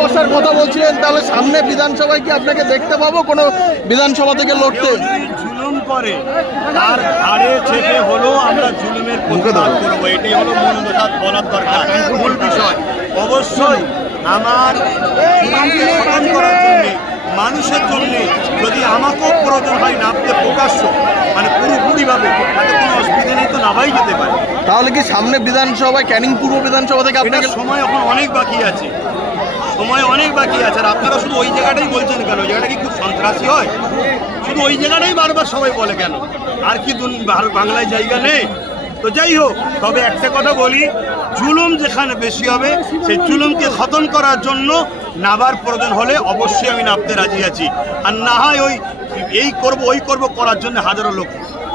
বসার কথা বলছিলেন, তাহলে সামনে বিধানসভায় কি আপনাকে দেখতে পাবো কোনো বিধানসভা থেকে লড়তে? জুলুম করে আর আড়ে চেপে হলো আমরা জুলুমের প্রতিবাদ করবো, এটাই হলো মূল বলার দরকার। মূল বিষয় অবশ্যই আমার খতম করার জন্যে, মানুষের জন্যে যদি আমাকেও প্রয়োজন হয় নামতে প্রকাশ্য মানে পুরোপুরিভাবে, তাতে কোনো অসুবিধা নেই, তো নামাই যেতে পারে। তাহলে কি সামনে বিধানসভায় ক্যানিং পূর্ব বিধানসভা থেকে আপনার সময় এখন অনেক বাকি আছে, সময় অনেক বাকি আছে। আর আপনারা শুধু ওই জায়গাটাই বলছেন কেন? ওই জায়গাটা কি খুব সন্ত্রাসী হয়? শুধু ওই জায়গাটাই বারবার সবাই বলে কেন? আর কি বাংলায় জায়গা নেই? তো যাই হোক, তবে একটা কথা বলি, জুলুম যেখানে বেশি হবে সেই জুলুমকে খতম করার জন্য নাবার প্রয়োজন হলে অবশ্যই আমি নামতে রাজি আছি। আর না হয় ওই এই করব ওই করব করার জন্য হাজারো লোক।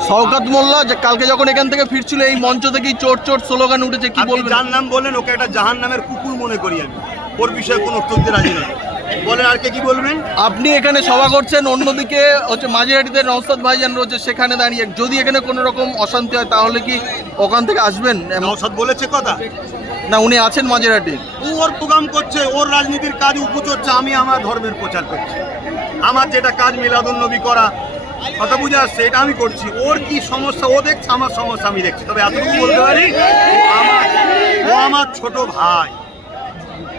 শওকত মোল্লা যে কালকে যখন এখান থেকে ফিরছিল এই মঞ্চ থেকেই চোট চোট স্লোগান উঠেছে, কি বলবেন? যার নাম বললেন ওকে একটা জাহান নামের কুকুর মনে করি আমি, ওর বিষয়ে কোনো উত্তর দিতে রাজি নয়। বলেন আর কি বলবেন? আপনি এখানে সভা করছেন, অন্যদিকে হচ্ছে মাঝিহাটিতে নওশাদ ভাইজান রয়েছে, সেখানে দাঁড়িয়ে যদি এখানে কোনো রকম অশান্তি হয় তাহলে কি ওখান থেকে আসবেন? নওশাদ বলেছে কথা না, উনি আছেন মাঝিহাটি, ওর প্রোগ্রাম করছে, ওর রাজনীতির কাজ উপচ হচ্ছে, আমি আমার ধর্মের প্রচার করছি। আমার যেটা কাজ মিলাদুন নবী করা, কথা বুঝে আসছে, এটা আমি করছি। ওর কি সমস্যা ও দেখছে, আমার সমস্যা আমি দেখছি। তবে এতটুকু বলতে পারি, ও আমার ছোট ভাই,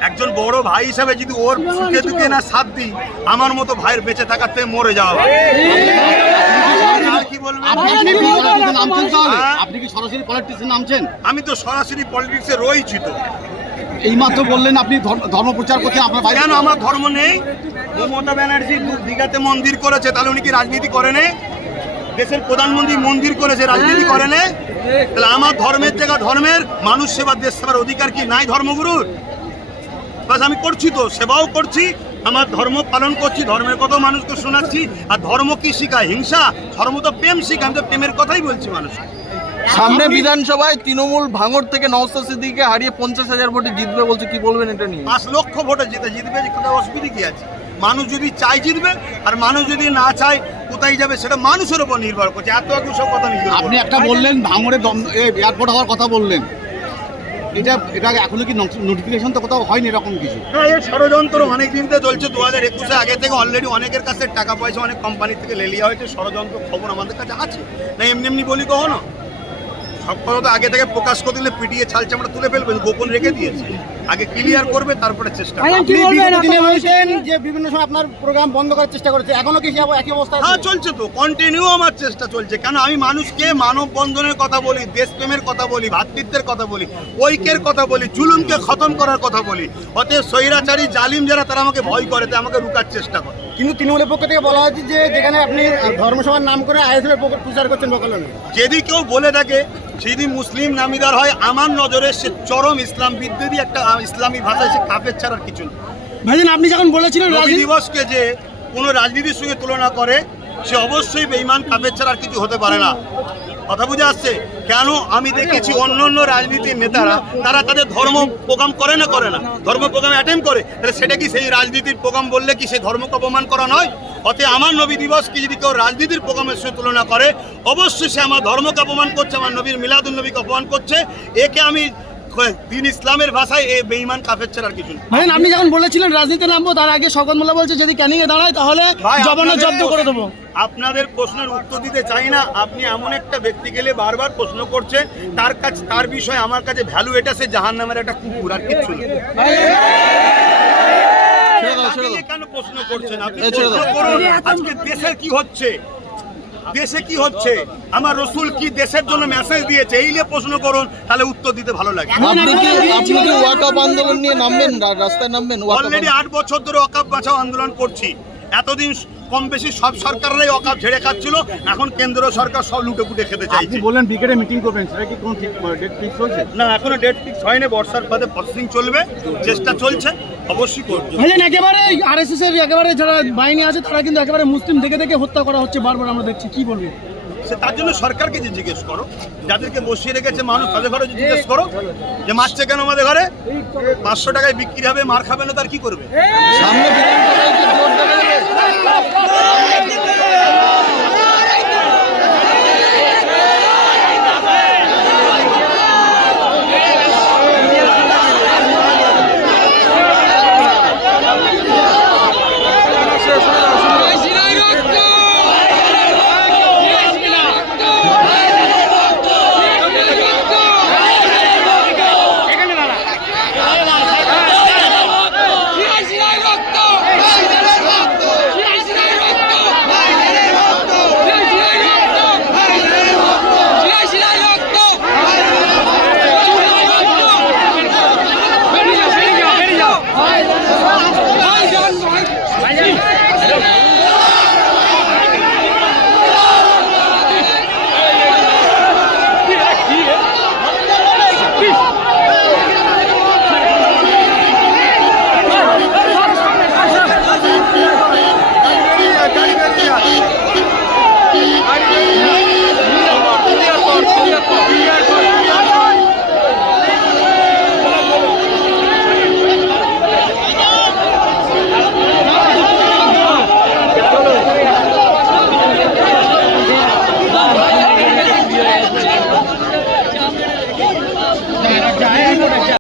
একজন বড় ভাই হিসাবে যদি ওর সুখে দুঃখে না সাথ দিই, আমার মতো ভাইয়ের বেঁচে থাকাতে মরে যাওয়া। আমি তো সরাসরি পলিটিক্সে রয়েছি। তো এইমাত্র বললেন আপনি ধর্ম প্রচার করছেন, আপনার ভাই কেন? আমার ধর্ম নেই? মমতা ব্যানার্জি দীঘাতে মন্দির করেছে, তাহলে উনি কি রাজনীতি করেন? দেশের প্রধানমন্ত্রী মন্দির করেছে, রাজনীতি করেন? তাহলে আমার ধর্মের জায়গা ধর্মের, মানুষ সেবা দেশ সেবার অধিকার কি নাই ধর্মগুরুর? বাস আমি করছি, তো সেবাও করছি, আমার ধর্ম পালন করছি, ধর্মের কথাও মানুষকে শোনাচ্ছি। আর ধর্ম কি শিখায়? হিংসা? ধর্ম তো প্রেম শিখায়, আমি তো প্রেমের কথাই বলছি মানুষ। সামনে বিধানসভায় তৃণমূল ভাঙড় থেকে নওশাদ সিদ্দিকীকে হারিয়ে 50,000 ভোটে জিতবে বলছে, কি বলবেন এটা নিয়ে? 5 লক্ষ ভোটে জিতবে, কোথাও অসুবিধা কি আছে? মানুষ যদি চাই জিতবে, আর মানুষ যদি না চায় কোথায় যাবে সেটা মানুষের উপর নির্ভর করছে। এত সব কথা নিয়ে আপনি একটা বললেন ভাঙড়ে এয়ারপোর্ট হওয়ার কথা বললেন, এটা এখনো কি নোটিফিকেশন তো কোথাও হয়নি এরকম কিছু? এর ষড়যন্ত্র অনেক দিন থেকে চলছে। 2021 আগে থেকে অলরেডি অনেকের কাছে টাকা পয়সা অনেক কোম্পানি থেকে লেলিয়া হয়েছে। ষড়যন্ত্র খবর আমাদের কাছে আছে, না এমনি বলি কখনো? সব কথা তো আগে থেকে প্রকাশ করে দিলে পিটিয়ে ছাল চামড়া তুলে ফেলবে, গোপন রেখে দিয়েছে। আগে ক্লিয়ার করবে, তারপরে চেষ্টা। যে বিভিন্ন সময় আপনার প্রোগ্রাম বন্ধ করার চেষ্টা করেছে, এখনো কি একই অবস্থা? হ্যাঁ, চলছে তো, কন্টিনিউ আমার চেষ্টা চলছে। কেন? আমি মানুষকে মানববন্ধনের কথা বলি, দেশপ্রেমের কথা বলি, ভ্রাতৃত্বের কথা বলি, ঐক্যের কথা বলি, জুলুমকে খতম করার কথা বলি। অতএব স্বৈরাচারী জালিম যারা, তারা আমাকে ভয় করে, তাই আমাকে রুকার চেষ্টা করে। কিন্তু তৃণমূলের পক্ষ থেকে বলা হচ্ছে যে যেখানে আপনি ধর্মসভার নাম করে আইএসএফ এর প্রচার করছেন বকালনে। যদি কেউ বলে থাকে, যদি মুসলিম নামিদার হয়, আমার নজরে সে চরম ইসলাম বিদ্বেষী একটা ইসলামী ভাষায় সে কাফের ছাড়ার কিছু না। ভাইজান আপনি যখন বলেছিলেন নবী দিবসকে যে কোনো রাজনীতির সঙ্গে তুলনা করে, সে অবশ্যই বেঈমান কাফের ছাড়া আর কিছু হতে পারে না। কথা বুঝে আসছে? কেন? আমি দেখেছি অন্য রাজনীতির নেতারা, তারা তাদের ধর্ম প্রোগ্রাম করে না, ধর্ম প্রোগ্রাম অ্যাটেম্প করে, তাহলে সেটা কি সেই রাজনীতির প্রোগ্রাম বললে কি সেই ধর্মকে অপমান করা নয়? অতএব আমার নবী দিবসকে যদি কেউ রাজনীতির প্রোগ্রামের সঙ্গে তুলনা করে, অবশ্যই সে আমার ধর্মকে অপমান করছে, আমার নবীর মিলাদুন নবীকে অপমান করছে। একে আমি দিন ইসলামের ভাষায় এ বেঈমান কাফের ছাড়া আর কিছু না। ভাই আপনি যখন বলেছিলেন রাজনীতি নামবো, তার আগে শওকত মোল্লা বলছে যদি ক্যানিং এ দাঁড়ায় তাহলে জবানবন্দি জব্দ করে দেবো। আপনাদের প্রশ্নের উত্তর দিতে চাই না। আপনি এমন একটা ব্যক্তি গেলে বারবার প্রশ্ন করছেন, তার বিষয়ে আমার কাছে ভ্যালু এটা, সে জাহান্নামের একটা কুকুর, আর কিচ্ছু না। কেন প্রশ্ন করছেন? আপনি প্রশ্ন করুন, আজকে দেশের কি হচ্ছে? দেশে কি হচ্ছে, আমার রসুল কি দেশের জন্য মেসেজ দিয়েছে, এই নিয়ে প্রশ্ন করুন, তাহলে উত্তর দিতে ভালো লাগে। আপনি কি ওয়াকআপ আন্দোলন নিয়ে নামবেন, রাস্তায় নামবেন? অলরেডি 8 বছর ধরে ওয়াকআপ বাঁচাও আন্দোলন করছি। এতদিন কম বেশি সব সরকাররাই ওয়াকআপ ঝেড়ে খাচ্ছিল, এখন কেন্দ্র সরকার সব লুটে পুটে খেতে আপনি চাইছে। বললেন ব্রিগেডে মিটিং করবেন, সেটা কি কোনো ডেট ফিক্স হয়েছে? না, এখনো ডেট ফিক্স হয়নি, বর্ষার বাদে প্রসেসিং চলবে, চেষ্টা চলছে, অবশ্যই করবে। ভাইজান একেবারে আরএসএস এর একেবারে যারা বাহিনী আছে তারা কিন্তু একেবারে মুসলিম দেখে দেখে হত্যা করা হচ্ছে, বারবার আমরা দেখছি, কি বলবো? সে তার জন্য সরকারকে যে জিজ্ঞেস করো, যাদেরকে বসিয়ে রেখেছে মানুষ তাদের ঘরে জিজ্ঞেস করো যে মারছে কেন আমাদের ঘরে, 500 টাকায় বিক্রি হবে, মার খাবে না, তার কি করবে? সামনে বিধানসভায় কি জোর দেখা যাবে?